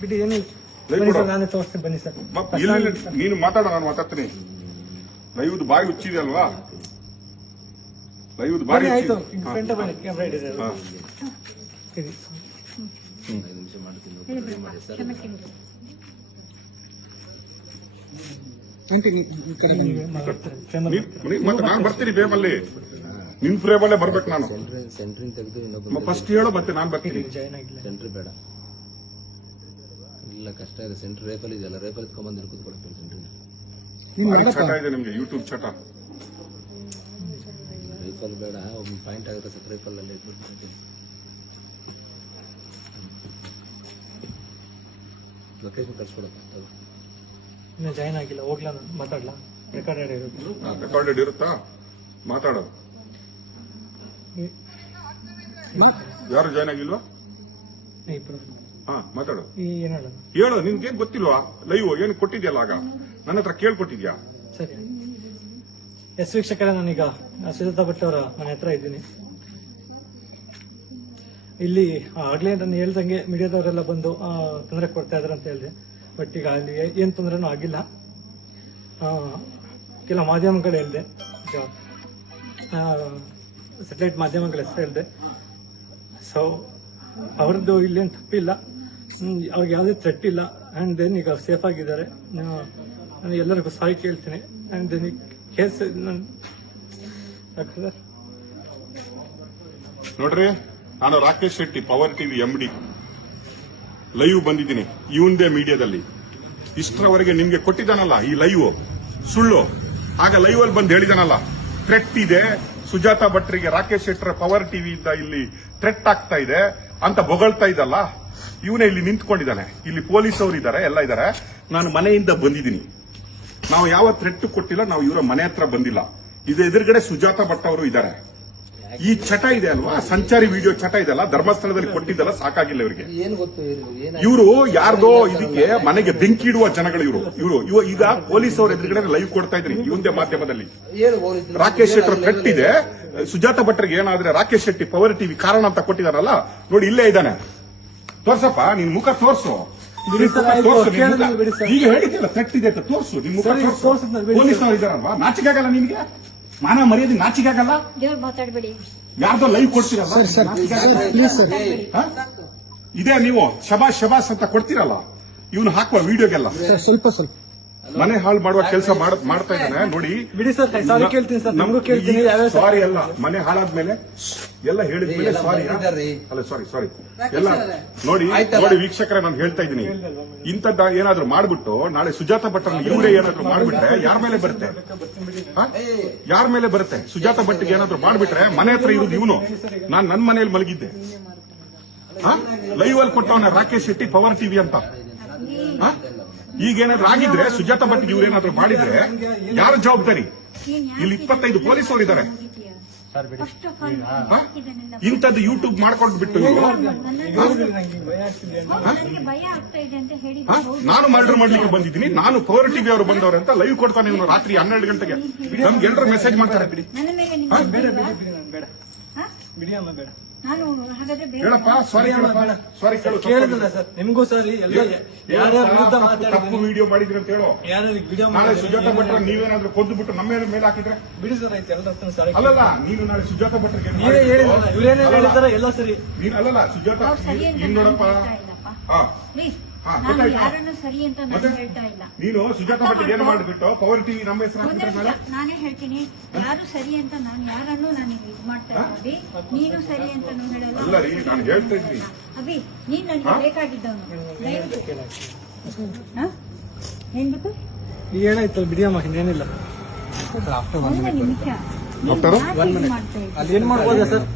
ಬಿಡಿ. ಸರ್ ನಾನೇ ತೋರಿಸ್ತೀನಿ ಬನ್ನಿ ಸರ್ ನೀನು ಮಾತಾಡ ನಾನು ಮಾತಾಡ್ತೀನಿ ಲೈವ್ದು ಬಾಯಿ ಹುಚ್ಚಿದೆ ಅಲ್ವಾ ಲೈವ್ದು ಬಾರಿ ಬನ್ನಿ. ಹಾ. ನೀನ್- ನೀನ್ ಮತ್ತೆ ನಾನು ಬರ್ತೀನಿ ಬೇಮಲ್ಲಿ. ನಿನ್ ಫ್ರೇಮಲ್ಲೇ ಬರ್ಬೇಕು ನಾನು. ಸೆಂಟ್ರಿಂಗ್ ತೆಗೆದು ಇನ್ನೊಬ್ಬ ಫಸ್ಟ್ ಹೇಳು ಮತ್ತೆ ನಾನು ಬರ್ತೀನಿ. ಸೆಂಟ್ರಿ ಬೇಡ. ಇಲ್ಲ ಕಷ್ಟ ಇದೆ. ಸೆಂಟ್ರ್ ರೇಪಲ್ ಇದೆಯಲ್ಲ ರೇಪಲ್ ಎತ್ಕೊಂಡ್ಬಂದು ಕೂತ್ಕೊಳ್ತೀನಿ ಸೆಂಟ್ರಿ ಚಟ ಇದೆ ನಿಮ್ಗೆ ಯೂಟ್ಯೂಬ್ ಚಟ. ರೈಫಲ್ ಬೇಡ ಒಂದು ಪಾಯಿಂಟ್ ಆಗುತ್ತೆ ಸರ್ ರೇಪಲ್ ಅಲ್ಲಿ ಲೊಕೇಶನ್ ಕಳ್ಸ್ಕೊಡಪ್ಪ ಇನ್ನು ಜಾಯ್ನ್ ಆಗಿಲ್ಲ ಹೋಗ್ಲಾ ನಾನು ಮಾತಾಡ್ಲಾ? ರೆಕಾರ್ಡೆಡ್ ಇರುತ್ತೆ. ರೆಕಾರ್ಡೆಡ್ ಇರುತ್ತಾ? ಮಾತಾಡೋದು. ಯಾರು ಜಾಯ್ನ್ ಆಗಿಲ್ವಾ? ಇಬ್ರು. ಹಾ ಮಾತಾಡು. ಏನ್ ಹೇಳು ನಿನ್ಗೇನ್ ಗೊತ್ತಿಲ್ವಾ? ಲೈವ್ ಏನ್ ಕೊಟ್ಟಿದ್ಯಲ್ಲ ಆಗ? ನನ್ನ ಹತ್ರ ಕೇಳ್ಕೊಟ್ಟಿದ್ಯಾ? ಸರಿ. ಎಸ್ ವೀಕ್ಷಕರೇ ನಾನೀಗ ಸುಜಾತಾ ಭಟ್ ಅವರ ಮನೆ ಹತ್ರ ಇದ್ದೀನಿ. ಇಲ್ಲಿ ಆಗ್ಲೇ ನಾನು ಹೇಳ್ದಂಗೆ ಮೀಡಿಯಾದವರೆಲ್ಲ ಬಂದು ತೊಂದರೆ ಕೊಡ್ತಾ ಇದ್ರ ಅಂತ ಹೇಳಿದೆ. ಬಟ್ ಈಗ ಏನ್ ತೊಂದರೆನೂ ಆಗಿಲ್ಲ. ಕೆಲ ಮಾಧ್ಯಮಗಳು ಹೇಳಿದೆ ಸೆಟಲೈಟ್ ಮಾಧ್ಯಮಗಳ ಹೆಸರು ಹೇಳಿದೆ ಸೊ ಅವ್ರದ್ದು ಇಲ್ಲೇನು ತಪ್ಪಿಲ್ಲ. ಅವ್ರಿಗೆ ಯಾವುದೇ ಥ್ರೆಟ್ ಇಲ್ಲ. ಆ್ಯಂಡ್ ದೆನ್ ಈಗ ಸೇಫ್ ಆಗಿದ್ದಾರೆ. ನಾನು ಎಲ್ಲರಿಗೂ ಸಾರಿ ಕೇಳ್ತೀನಿ. ಆ್ಯಂಡ್ ದೆನ್ ಕೇಸ್ ನೋಡ್ರಿ, ನಾನು Rakesh Shetty power TV M D live ಬಂದಿದ್ದೀನಿ ಇವಂದೇ ಮೀಡಿಯಾದಲ್ಲಿ. ಇಷ್ಟರವರೆಗೆ ನಿಮ್ಗೆ ಕೊಟ್ಟಿದ್ದಾನಲ್ಲ ಈ ಲೈವ್? ಸುಳ್ಳು. ಆಗ ಲೈವ್ ಅಲ್ಲಿ ಬಂದು ಹೇಳಿದಾನಲ್ಲ ಥ್ರೆಟ್ ಇದೆ ಸುಜಾತ ಭಟ್ರಿಗೆ ರಾಕೇಶ್ ಶೆಟ್ಟರ ಪವರ್ ಟಿವಿ ಇಂದ ಇಲ್ಲಿ ಥ್ರೆಟ್ ಆಗ್ತಾ ಇದೆ ಅಂತ ಬೊಗಳ್ತಾ ಇದ್ದಲ್ಲ, ಇವನೇ ಇಲ್ಲಿ ನಿಂತ್ಕೊಂಡಿದ್ದಾನೆ. ಇಲ್ಲಿ ಪೊಲೀಸ್ ಅವರು ಇದ್ದಾರೆ ಎಲ್ಲ ಇದ್ದಾರೆ. ನಾನು ಮನೆಯಿಂದ ಬಂದಿದ್ದೀನಿ. ನಾವು ಯಾವ ಥ್ರೆಟ್ ಕೊಟ್ಟಿಲ್ಲ, ನಾವು ಇವರ ಮನೆ ಹತ್ರ ಬಂದಿಲ್ಲ. ಇದು ಎದುರುಗಡೆ ಸುಜಾತ ಭಟ್ ಅವರು ಇದ್ದಾರೆ. ಈ ಚಟ ಇದೆ ಅಲ್ವಾ? ಸಂಚಾರಿ ವಿಡಿಯೋ ಚಟ ಇದೆಲ್ಲ ಧರ್ಮಸ್ಥಳದಲ್ಲಿ ಕೊಟ್ಟಿದ್ದಲ್ಲ ಸಾಕಾಗಿಲ್ಲ ಇವರಿಗೆ. ಏನು ಗೊತ್ತು ಇವರು ಯಾರ್ದೋ ಇದಕ್ಕೆ ಮನೆಗೆ ಬೆಂಕಿ ಇಡುವ ಜನಗಳು ಇವರು. ಇವರು ಇವ ಈಗ ಪೊಲೀಸ್ ಅವ್ರ ಎದುರುಗಡೆ ಲೈವ್ ಕೊಡ್ತಾ ಇದ್ರಿ ಇವಂದೇ ಮಾಧ್ಯಮದಲ್ಲಿ? ರಾಕೇಶ್ ಶೆಟ್ಟರ್ ಕಟ್ಟಿದೆ ಸುಜಾತ ಭಟ್ರಿಗೆ ಏನಾದ್ರೆ ರಾಕೇಶ್ ಶೆಟ್ಟಿ ಪವರ್ ಟಿವಿ ಕಾರಣ ಅಂತ ಕೊಟ್ಟಿದಾರಲ್ಲ ನೋಡಿ ಇಲ್ಲೇ ಇದ್ದಾನೆ. ತೋರ್ಸಪ್ಪ ನಿನ್ ಮುಖ ತೋರ್ಸು. ಈಗ ಹೇಳಿದ್ದಿಲ್ಲ ತಟ್ಟಿದೆ ಅಂತ ತೋರ್ಸು ನಿನ್ ಮುಖ ತೋರ್ಸು. ಪೊಲೀಸ್ ಅವ್ರು ಇದಾರಲ್ವಾ ನಾಚಿಕೆ ಆಗಲ್ಲ ನಿನ್ಗೆ? ಮಾನ ಮರ್ಯಾದೆ ನಾಚಿಕೆ ಆಗಲ್ಲ? ದೇವ್ರು ಮಾತಾಡ್ಬೇಡಿ. ಯಾರ್ದೋ ಲೈವ್ ಕೊಡ್ತೀರಲ್ಲ? ನಾಚಿಕೆ ಆಗಲ್ಲ? ಹಾ? ಇದೇ ನೀವು ಶಬಾ ಶಬಾಸ್ ಅಂತ ಕೊಡ್ತೀರಲ್ಲ? ಇವನು ಹಾಕುವ ವಿಡಿಯೋಗೆಲ್ಲ. ಸ್ವಲ್ಪ ಸ್ವಲ್ಪ. ಮನೆ ಹಾಳು ಮಾಡುವ ಕೆಲಸ ಮಾಡ್ತಾ ಇದ್ದಾನೆ. ನೋಡಿ ಬಿಡಿ ಸರ್ ಸಾರಿ ಕೇಳ್ತೀನಿ ಸರ್ ನಮಗೂ ಕೇಳ್ತೀನಿ ಯಾವ್ಯಾವ ಸಾರಿ? ಅಲ್ಲ ಮನೆ ಹಾಳಾದ್ಮೇಲೆ ಎಲ್ಲ ಹೇಳಿದ್ಮೇಲೆ ಮೇಲೆ ಸಾರಿ ಅಲ್ಲ ಸಾರಿ ಸಾರಿ ಎಲ್ಲ ನೋಡಿ ನೋಡಿ ವೀಕ್ಷಕರ ನಾನು ಹೇಳ್ತಾ ಇದ್ದೀನಿ. ಇಂಥದ್ದ ಏನಾದ್ರೂ ಮಾಡ್ಬಿಟ್ಟು ನಾಳೆ ಸುಜಾತ ಭಟ್ ಇವರೇ ಏನಾದ್ರು ಮಾಡ್ಬಿಟ್ರೆ ಯಾರ ಮೇಲೆ ಬರುತ್ತೆ? ಯಾರ ಮೇಲೆ ಬರುತ್ತೆ? ಸುಜಾತ ಭಟ್ ಏನಾದ್ರು ಮಾಡ್ಬಿಟ್ರೆ ಮನೆ ಹತ್ರ ಇರೋದು ಇವನು. ನಾನು ನನ್ನ ಮನೆಯಲ್ಲಿ ಮಲಗಿದ್ದೆ. ಲೈವ್ ಅಲ್ಲಿ ಕೊಟ್ಟವನ ರಾಕೇಶ್ ಶೆಟ್ಟಿ ಪವರ್ ಟಿವಿ ಅಂತ. ಈಗ ಈಗೇನಾದ್ರೂ ಆಗಿದ್ರೆ ಸುಜಾತ ಭಟ್ ಇವ್ರೇನಾದ್ರೂ ಮಾಡಿದ್ರೆ ಯಾರ ಜವಾಬ್ದಾರಿ? ಇಲ್ಲಿ ಇಪ್ಪತ್ತೈದು ಪೊಲೀಸರು ಇದ್ದಾರೆ? ಇಂಥದ್ದು ಯೂಟ್ಯೂಬ್ ಮಾಡ್ಕೊಂಡು ಬಿಟ್ಟು? ನಾನು ಮರ್ಡರ್ ಮಾಡ್ಲಿಕ್ಕೆ ಬಂದಿದ್ದೀನಿ. ನಾನು ಪವರ್ ಟಿವಿ ಅವರು ಬಂದವರು ಅಂತ ಲೈವ್ ಕೊಡ್ತಾನೆ ಇವನು ರಾತ್ರಿ ಹನ್ನೆರಡು ಗಂಟೆಗೆ. ನಮ್ಗೆ ಎಲ್ಲರೂ ಮೆಸೇಜ್ ಮಾಡ್ತಾರೆ. ಬಿಡಿ. ನನ್ನ ಮೇಲೆ ನಿಮ್ಗೆ ಬೇಡ ಇಲ್ವಾ? ಬಿಡಿ ಬಿಡಿ. ನಾನು ಬೇಡ ಹ? ಬಿಡಿ ಅಮ್ಮ ಬೇಡ ನಾನು ಹಾಗಾದ್ರೆ ಬೇರೆ ಹೇಳಪ್ಪ ಸಾರಿ ಹೇಳಪ್ಪ ಸಾರಿ ಕೇಳು. ಕೇಳಿದಲ್ಲ ಸರ್ ನಿಮಗೂ ಸರಿ ಎಲ್ಲ ಯಾರ್ಯಾರ ವಿರುದ್ಧ ತಪ್ಪು ವಿಡಿಯೋ ಮಾಡಿದ್ರಿ ಅಂತ ಹೇಳು. ವಿಡಿಯೋ ನಾಳೆ ಸುಜಾತ ಭಟ್ರ ನೀವೇನಾದ್ರೂ ಕೊಂದು ಬಿಟ್ಟು ನಮ್ಮ ಮೇಲೆ ಮೇಲೆ ಹಾಕಿದ್ರೆ? ಬಿಡಿ ಸರ್ ಆಯ್ತು ಎಲ್ಲ ಹತ್ರ ಸಾರಿ ಅಲ್ಲಲ್ಲ ನೀನು ನಾಳೆ ಸುಜಾತ ಭಟ್ರಿಗೆ ನೀವೇ ಮಾಡಿದ್ರು? ಹೇಳಿದ್ರಲ್ಲ ಇವ್ರೇನೇ ಹೇಳಿದಾರೆ ಎಲ್ಲ ಸರಿ. ನೀನ್ ಅಲ್ಲಲ್ಲ ಸುಜಾತ ಅವ್ರು ಸರಿ ಅಂತ ನೀನ್ ನೋಡಪ್ಪ. ಹೇಳ್ತಾ ಇಲ್ಲಪ್ಪ. ಹಾ ಪ್ಲೀಸ್ ಹಾ, ನಾನು ಗೊತ್ತಾಯ್ತಾ? ಯಾರನ್ನು ಸರಿ ಅಂತ ನಾನು ಮತ್ತೆ? ಹೇಳ್ತಾ ಇಲ್ಲ. ನೀನು ಸುಜಾತ ಭಟ್ ಏನು ಮಾಡಿಬಿಟ್ಟು ಪವರ್ ಟಿವಿ ನಮ್ಮ ಹೆಸರು ಒಂದೇ ಹಾಕಿದ್ರೆ ನಿಮಿಷ, ನಾನೇ ಹೇಳ್ತೀನಿ. ಯಾರು ಸರಿ ಅಂತ ನಾನು ಯಾರನ್ನು ನಾನು ಮಾಡ್ತಾ ನೀನು ಸರಿ ಅಂತ ಹೇಳಲ್ಲ ರೀ ನಾನು ಹೇಳ್ತಾ ಇದ್ದೀನಿ. ಅಭಿ ನೀನ್ ನನಗೆ ಬೇಕಾಗಿದ್ದವನು. ಈಗ ಏನಾಯ್ತಲ್ಲ ಬಿಡಿ ಅಮ್ಮ ಇನ್ನೇನಿಲ್ಲ? ಅಲ್ಲಿ ಏನ್ ಮಾಡ್ಬೋದಾ ಸರ್?